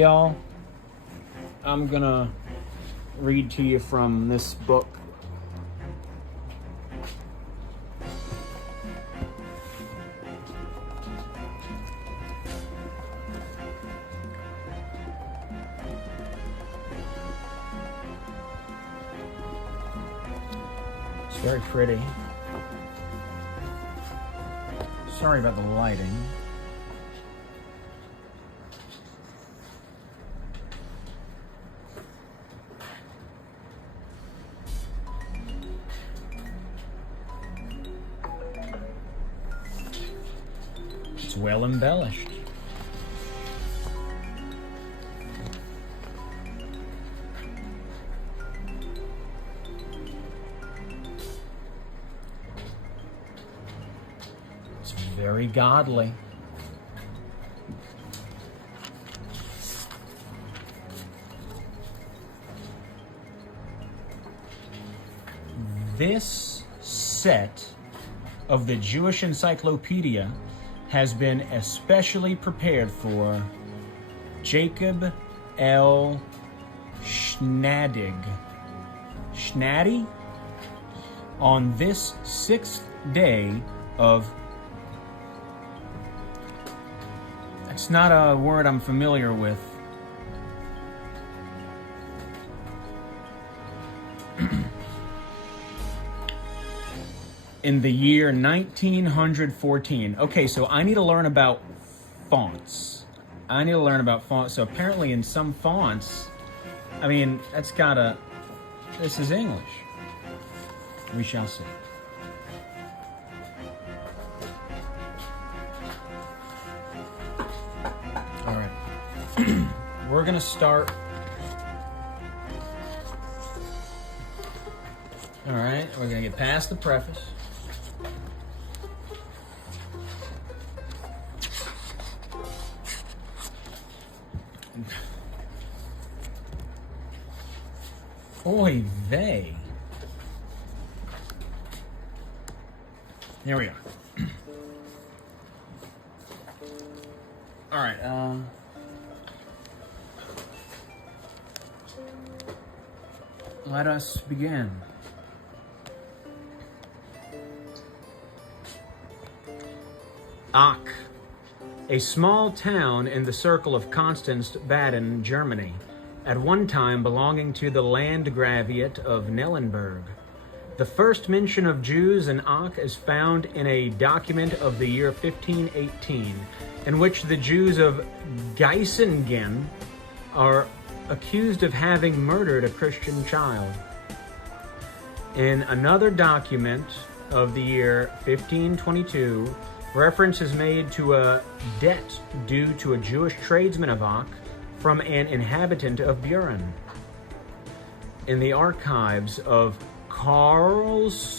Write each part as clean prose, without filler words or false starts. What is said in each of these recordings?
Hey y'all, I'm gonna read to you from this book. It's very pretty. Sorry about the lighting. It's well embellished. It's very godly. This set of the Jewish Encyclopedia has been especially prepared for Jacob L. Schnaddy on this 6th day of... It's not a word I'm familiar with. In the year 1914. Okay, so I need to learn about fonts. So apparently in some fonts, I mean, that's gotta... This is English. We shall see. All right. We're gonna start... All right, we're gonna get past the preface. Oy vey. Here we are. All right. Let us begin. Aach, a small town in the circle of Constance, Baden, Germany, at one time belonging to the Landgraviate of Nellenburg. The first mention of Jews in Aach is found in a document of the year 1518, in which the Jews of Geisingen are accused of having murdered a Christian child. In another document of the year 1522, reference is made to a debt due to a Jewish tradesman of Aach from an inhabitant of Buren. In the archives of Karlsruhe,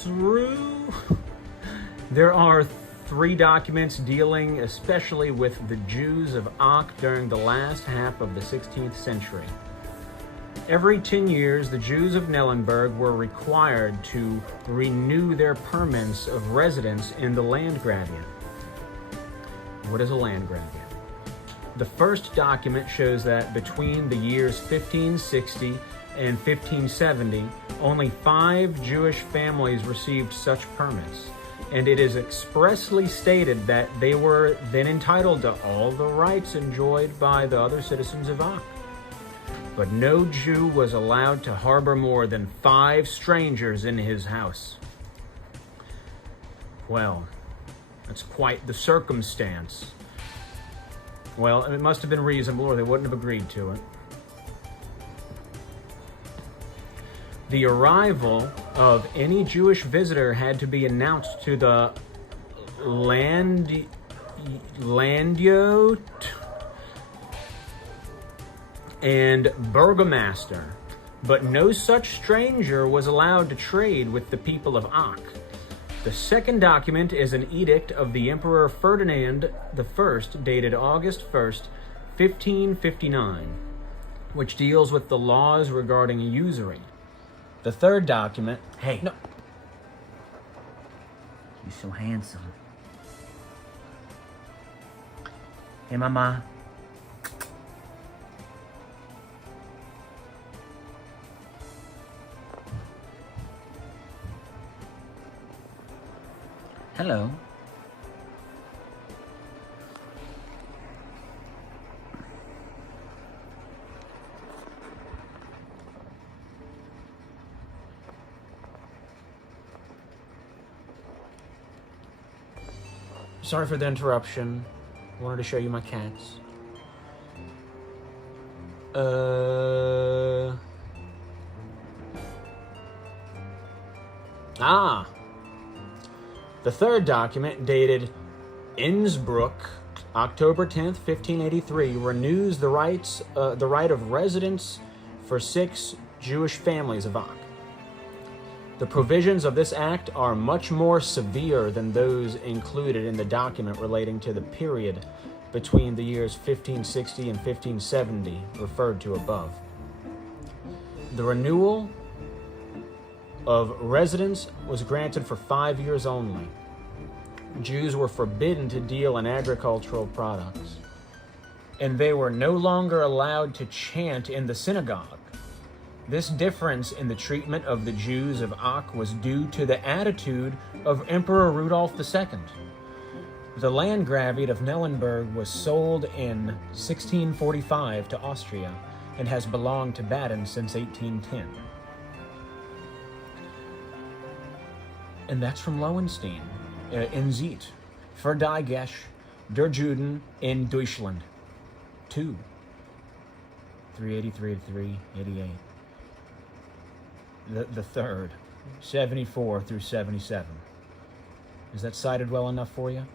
there are 3 documents dealing especially with the Jews of Aach during the last half of the 16th century. Every 10 years, the Jews of Nellenburg were required to renew their permits of residence in the Landgraviate. What is a Landgraviate? The first document shows that between the years 1560 and 1570, only 5 Jewish families received such permits, and it is expressly stated that they were then entitled to all the rights enjoyed by the other citizens of Aach. But no Jew was allowed to harbor more than 5 strangers in his house. Well, that's quite the circumstance. Well, it must have been reasonable or they wouldn't have agreed to it. The arrival of any Jewish visitor had to be announced to the Landiote and Burgomaster, but no such stranger was allowed to trade with the people of Aach. The second document is an edict of the Emperor Ferdinand I, dated August 1st, 1559, which deals with the laws regarding usury. The third document... Hey. No. You're so handsome. Hey, Mama. Hello. Sorry for the interruption. Wanted to show you my cats. The third document, dated Innsbruck, October 10th, 1583, renews the right of residence for 6 Jewish families of Aach. The provisions of this act are much more severe than those included in the document relating to the period between the years 1560 and 1570, referred to above. The renewal of residence was granted for 5 years only. Jews were forbidden to deal in agricultural products, and they were no longer allowed to chant in the synagogue. This difference in the treatment of the Jews of Aach was due to the attitude of Emperor Rudolf II. The Landgravate of Neuenburg was sold in 1645 to Austria and has belonged to Baden since 1810. And that's from Lowenstein, in Zeit, Verteidigung der Juden in Deutschland, 2, 383 to 388. The third, 74 through 77. Is that cited well enough for you?